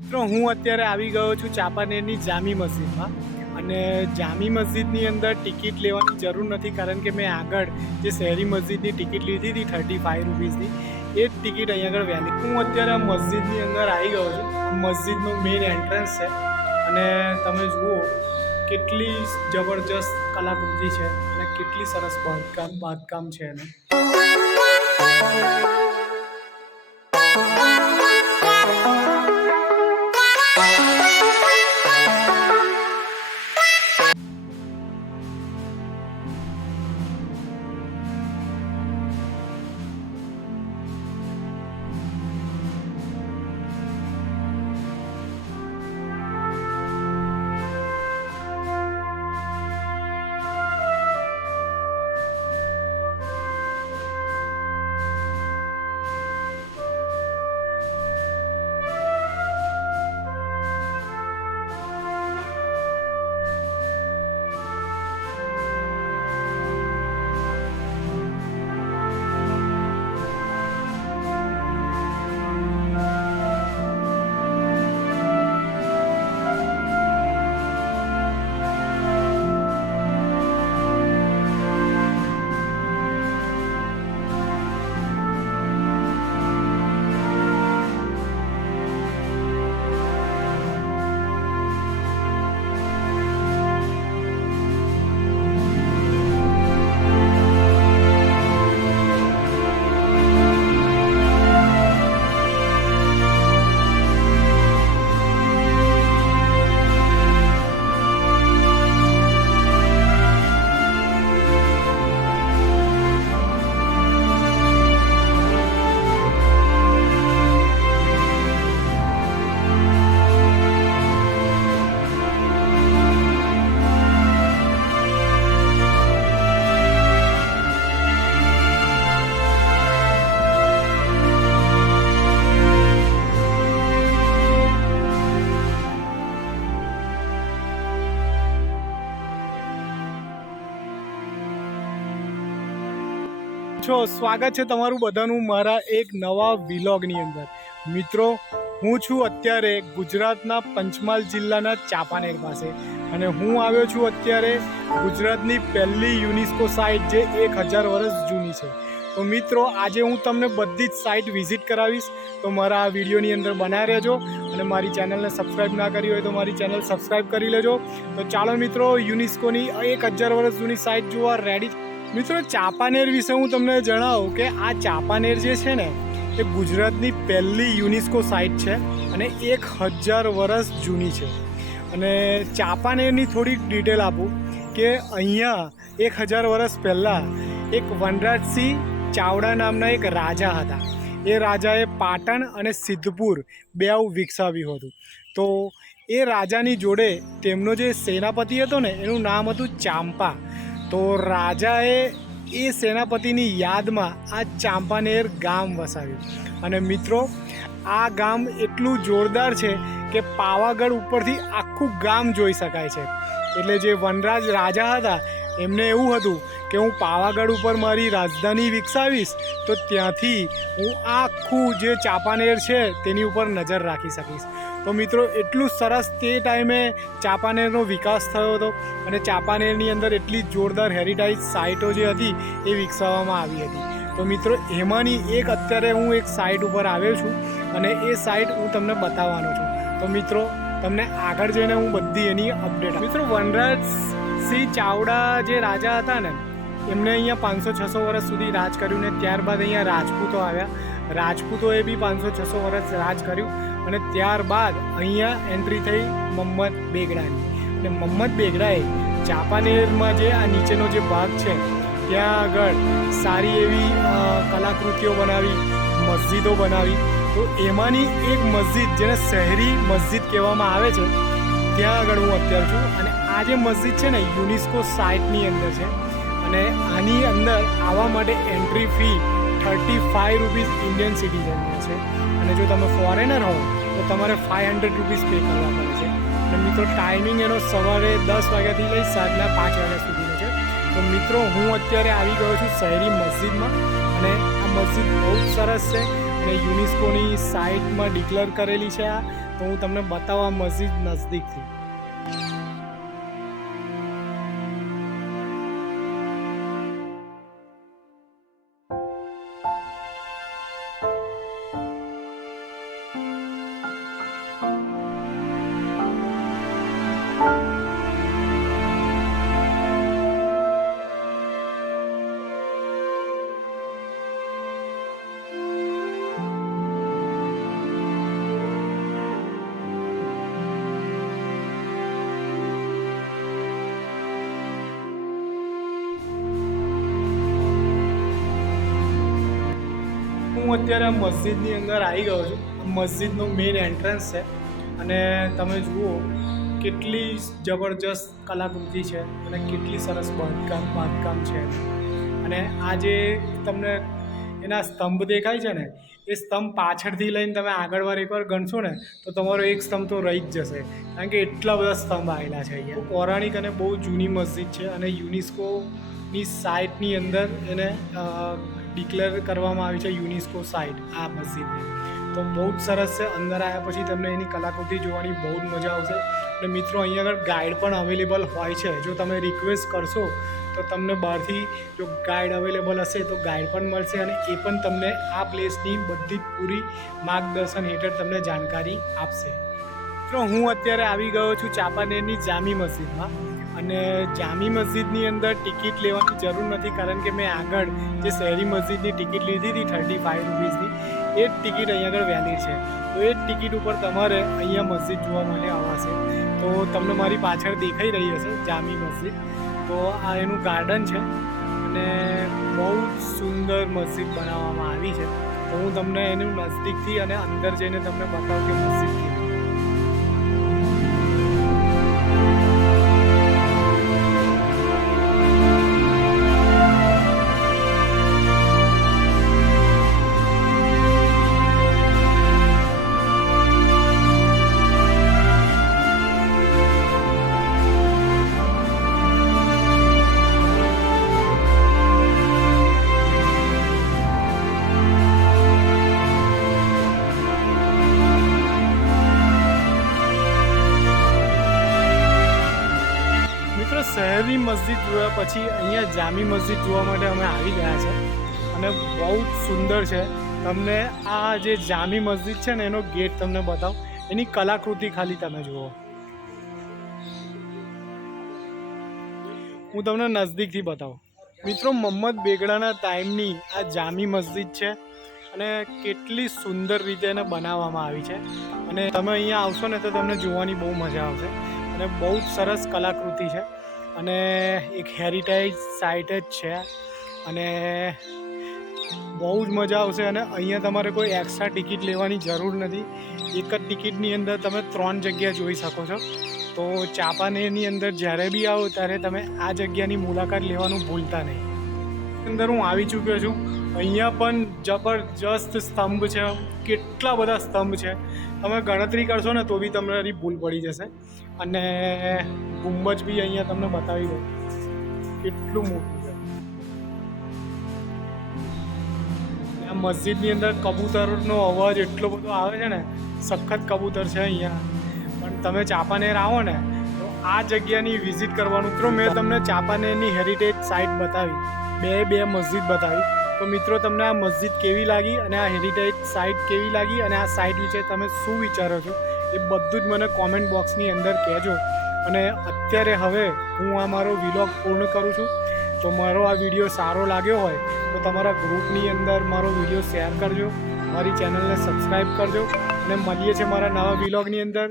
મિત્રો હું અત્યારે આવી ગયો છું ચાંપાનેરની જામી મસ્જિદમાં અને જામી મસ્જિદની અંદર ટિકિટ લેવાની જરૂર નથી કારણ કે મેં આગળ જે શહેરી મસ્જિદની ટિકિટ લીધી હતી 35 રૂપીસની એ જ ટિકિટ અહીંયા આગળ વેલી. હું અત્યારે મસ્જિદની અંદર આવી ગયો છું. મસ્જિદનો મેઇન એન્ટ્રન્સ છે અને તમે જુઓ કેટલી જબરજસ્ત કલાકૃતિ છે અને કેટલી સરસ બાંધકામ છે એનું. સ્વાગત છે તમારું બધાનું મારા એક નવા વિલોગની અંદર. મિત્રો હું છું અત્યારે ગુજરાતના પંચમહાલ જિલ્લાના ચાંપાનેર પાસે અને હું આવ્યો છું અત્યારે ગુજરાતની પહેલી યુનેસ્કો સાઇટ જે 1000 વર્ષ જૂની છે. તો મિત્રો આજે હું તમને બધી જ સાઇટ વિઝિટ કરાવીશ, તો મારા આ વિડીયોની અંદર બનાવી રહેજો અને મારી ચેનલને સબસ્ક્રાઈબ ના કરી હોય તો મારી ચેનલ સબસ્ક્રાઈબ કરી લેજો. તો ચાલો મિત્રો યુનેસ્કોની 1000 વર્ષ જૂની સાઇટ જોવા રેડી. મિત્રો ચાંપાનેર વિશે હું તમને જણાવું કે આ ચાંપાનેર જે છે ને એ ગુજરાતની પહેલી યુનેસ્કો સાઇટ છે અને 1000 વર્ષ જૂની છે. અને ચાંપાનેરની થોડીક ડિટેલ આપું કે અહીંયા 1000 વર્ષ પહેલાં એક વનરાજસિંહ ચાવડા નામના એક રાજા હતા. એ રાજાએ પાટણ અને સિદ્ધપુર બેઉ વિકસાવ્યું હતું. તો એ રાજાની જોડે તેમનો જે સેનાપતિ હતો ને એનું નામ હતું ચાંપા. તો રાજાએ એ સેનાપતિની યાદમાં આ ચાંપાનેર ગામ વસાવ્યું. અને મિત્રો આ ગામ એટલું જોરદાર છે કે પાવાગઢ ઉપરથી આખું ગામ જોઈ શકાય છે. એટલે જે વનરાજ રાજા હતા એમને એવું હતું કે હું પાવાગઢ ઉપર મારી રાજધાની વિકસાવીશ તો ત્યાંથી હું આખું જે ચાંપાનેર છે તેની ઉપર નજર રાખી શકીશ. તો મિત્રો એટલું સરસ તે ટાઈમે ચાંપાનેરનો વિકાસ થયો હતો અને ચાંપાનેરની અંદર એટલી જોરદાર હેરિટેજ સાઇટો જે હતી એ વિકસાવવામાં આવી હતી. તો મિત્રો એમાંની એક અત્યારે હું એક સાઇટ ઉપર આવ્યો છું અને એ સાઇટ હું તમને બતાવવાનો છું. તો મિત્રો તમને આગળ જઈને હું બધી એની અપડેટ. મિત્રો વનરાજસિંહ ચાવડા જે રાજા હતા ને એમને અહીંયા 500-600 વર્ષ સુધી રાજ કર્યું ને ત્યારબાદ અહીંયા રાજપૂતો આવ્યા. રાજપૂતોએ બી 500-600 વર્ષ રાજ કર્યું અને ત્યારબાદ અહીંયા એન્ટ્રી થઈ મહમ્મદ બેગડાની. અને મહમ્મદ બેગડાએ ચાંપાનેરમાં જે આ નીચેનો જે ભાગ છે ત્યાં આગળ સારી એવી કલાકૃતિઓ બનાવી, મસ્જિદો બનાવી. તો એમાંની એક મસ્જિદ જેને શહેરી મસ્જિદ કહેવામાં આવે છે ત્યાં આગળ હું અત્યારે છું. અને આ જે મસ્જિદ છે ને યુનેસ્કો સાઇટની અંદર છે અને આની અંદર આવવા માટે એન્ટ્રી ફી 35 રૂપીસ ઇન્ડિયન સિટીઝનની છે. અને જો તમે ફોરેનર હો તો તમારે 500 રૂપીસ પે કરવા પડે છે. અને મિત્રો ટાઈમિંગ એનો સવારે 10 વાગ્યાથી લઈ સાંજના 5 વાગ્યા સુધીનો છે. તો મિત્રો હું અત્યારે આવી ગયો છું શહેરી મસ્જિદમાં અને આ મસ્જિદ બહુ જ સરસ છે અને યુનેસ્કોની સાઇટમાં ડિક્લેર કરેલી છે આ. તો હું તમને બતાવવા મસ્જિદ નજદીકથી. હું અત્યારે આ મસ્જિદની અંદર આવી ગયો છું. મસ્જિદનો મેઇન એન્ટ્રન્સ છે અને તમે જુઓ કેટલી જબરજસ્ત કલાકૃતિ છે અને કેટલી સરસ બાંધકામ છે. અને આ જે તમને એના સ્તંભ દેખાય છે ને, એ સ્તંભ પાછળથી લઈને તમે આગળ એકવાર ગણશો ને તો તમારો એક સ્તંભ તો રહી જ જશે, કારણ કે એટલા બધા સ્તંભ આવેલા છે અહીંયા. પૌરાણિક અને બહુ જૂની મસ્જિદ છે અને યુનેસ્કોની સાઇટની અંદર એને ડિક્લેર કરવામાં આવી છે, યુનેસ્કો સાઇટ આ મસ્જિદને. તો બહુ જ સરસ છે. અંદર આવ્યા પછી તમને એની કલાકૃતિ જોવાની બહુ જ મજા આવશે. અને મિત્રો અહીંયા આગળ ગાઈડ પણ અવેલેબલ હોય છે. જો તમે રિક્વેસ્ટ કરશો તો તમને બહારથી જો ગાઈડ અવેલેબલ હશે તો ગાઈડ પણ મળશે અને એ પણ તમને આ પ્લેસની બધી પૂરી માર્ગદર્શન હેઠળ તમને જાણકારી આપશે. મિત્રો હું અત્યારે આવી ગયો છું ચાંપાનેરની જામી મસ્જિદમાં. અને જામી મસ્જિદની અંદર ટિકિટ લેવાની જરૂર નથી, કારણ કે મેં આગળ જે શહેરી મસ્જિદની ટિકિટ લીધી હતી 35 રૂપીસની, એ જ ટિકિટ અહીંયા આગળ વેલિડ છે. તો એ જ ટિકિટ ઉપર તમારે અહીંયા મસ્જિદ જોવા માટે આવશે. તો તમને મારી પાછળ દેખાઈ રહી હશે જામી મસ્જિદ. તો આ એનું ગાર્ડન છે અને બહુ જ સુંદર મસ્જિદ બનાવવામાં આવી છે. તો હું તમને એનું નજદીકથી અને અંદર જઈને તમને બતાવું કે મસ્જિદ કેવી. શહેરની મસ્જિદ જોયા પછી અહીંયા જામી મસ્જિદ જોવા માટે અમે આવી ગયા છે અને બહુ જ સુંદર છે. તમને આ જે જામી મસ્જિદ છે ને એનો ગેટ તમને બતાવું, એની કલાકૃતિ ખાલી તમે જુઓ. હું તમને નજદીકથી બતાવું. મિત્રો મોહમ્મદ બેગડાના ટાઈમની આ જામી મસ્જિદ છે અને કેટલી સુંદર રીતે એને બનાવવામાં આવી છે. અને તમે અહીંયા આવશો ને તો તમને જોવાની બહુ મજા આવશે અને બહુ જ સરસ કલાકૃતિ છે અને એક હેરિટેજ સાઇટ જ છે અને બહુ જ મજા આવશે. અને અહીંયા તમારે કોઈ એક્સ્ટ્રા ટિકિટ લેવાની જરૂર નથી. એક જ ટિકિટની અંદર તમે 3 જગ્યા જોઈ શકો છો. તો ચાંપાનેરની અંદર જ્યારે બી આવો ત્યારે તમે આ જગ્યાની મુલાકાત લેવાનું ભૂલતા નહીં. અંદર હું આવી ચૂક્યો છું. અહીંયા પણ જબરજસ્ત સ્તંભ છે, કેટલા બધા સ્તંભ છે. તમે ગણતરી કરશો ને તો બી તમારી ભૂલ પડી જશે. અને ગુંબજ બી અહીંયા તમને બતાવી દઉં કેટલું મોટું છે. આ મસ્જિદની અંદર કબૂતરનો અવાજ એટલો બધો આવે છે ને, સખત કબૂતર છે અહીંયા. પણ તમે ચાંપાનેર આવો ને તો આ જગ્યાની વિઝિટ કરવાનું. મિત્રો મેં તમને ચાંપાનેરની હેરિટેજ સાઇટ બતાવી, બે મસ્જિદ બતાવી. તો મિત્રો તમને આ મસ્જિદ કેવી લાગી અને આ હેરિટેજ સાઇટ કેવી લાગી અને આ સાઇટ વિશે તમે શું વિચારો છો એ બધું જ મને કોમેન્ટ બોક્સની અંદર કહેજો. અને અત્યારે હવે હું આ મારો વિલોગ પૂર્ણ કરું છું. તો મારો આ વિડીયો સારો લાગ્યો હોય તો તમારા ગ્રુપની અંદર મારો વિડીયો શેર કરજો, મારી ચેનલને સબસ્ક્રાઈબ કરજો અને મળીએ છીએ મારા નવા વિલોગની અંદર.